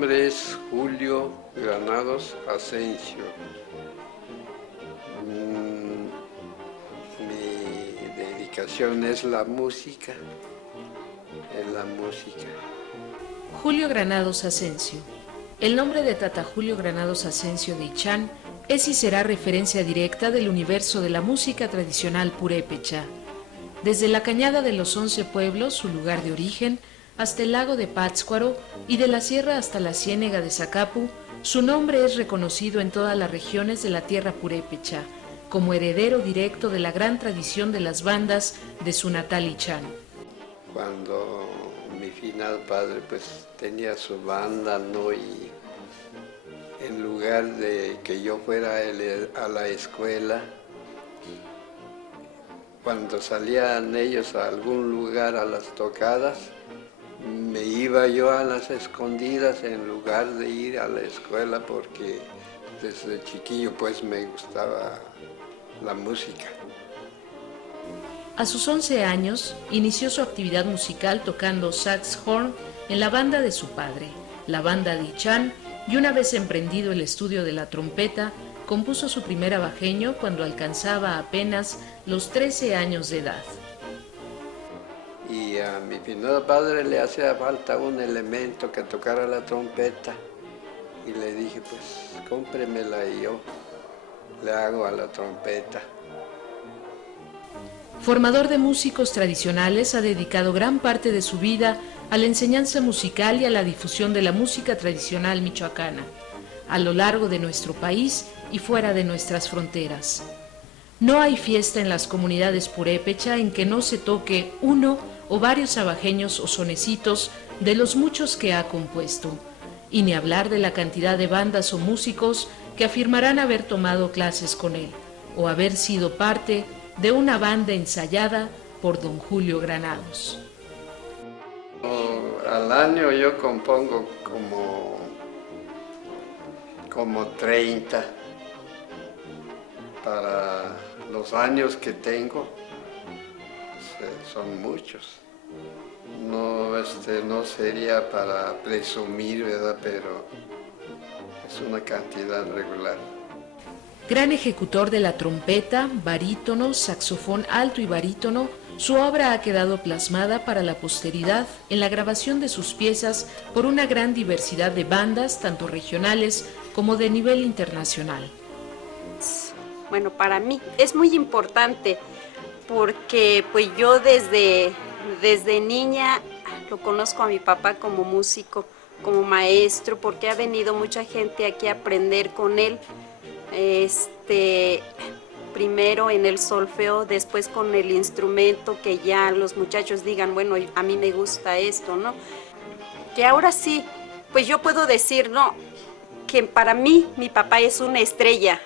nombre es Julio Granados Asensio. Mi dedicación es la música. Julio Granados Asensio. El nombre de Tata Julio Granados Asensio de Ichán es y será referencia directa del universo de la música tradicional purépecha. Desde la Cañada de los 11 Pueblos, su lugar de origen, hasta el lago de Pátzcuaro y de la sierra hasta la ciénega de Zacapu, su nombre es reconocido en todas las regiones de la tierra purépecha, como heredero directo de la gran tradición de las bandas de su natal Ichán. Cuando mi finado padre pues tenía su banda, ¿no? Y en lugar de que yo fuera a la escuela, cuando salían ellos a algún lugar a las tocadas, me iba yo a las escondidas en lugar de ir a la escuela porque desde chiquillo pues me gustaba la música. A sus 11 años, inició su actividad musical tocando saxhorn en la banda de su padre, la banda de Ichán, y una vez emprendido el estudio de la trompeta, compuso su primer abajeño cuando alcanzaba apenas los 13 años de edad. Y a mi finado padre le hacía falta un elemento que tocara la trompeta, y le dije, pues cómpremela y yo le hago a la trompeta. Formador de músicos tradicionales, ha dedicado gran parte de su vida a la enseñanza musical y a la difusión de la música tradicional michoacana, a lo largo de nuestro país y fuera de nuestras fronteras. No hay fiesta en las comunidades purépecha en que no se toque uno o varios abajeños o sonecitos de los muchos que ha compuesto, y ni hablar de la cantidad de bandas o músicos que afirmarán haber tomado clases con él, o haber sido parte de una banda ensayada por don Julio Granados. Al año yo compongo como 30 para los años que tengo, son muchos. No sería para presumir, ¿verdad? Pero es una cantidad regular. Gran ejecutor de la trompeta, barítono, saxofón alto y barítono, su obra ha quedado plasmada para la posteridad en la grabación de sus piezas por una gran diversidad de bandas, tanto regionales como de nivel internacional. Bueno, para mí es muy importante porque pues yo desde niña lo conozco a mi papá como músico, como maestro, porque ha venido mucha gente aquí a aprender con él. Primero en el solfeo, después con el instrumento, que ya los muchachos digan, bueno, a mí me gusta esto, ¿no? Que ahora sí, pues yo puedo decir, ¿no?, que para mí mi papá es una estrella.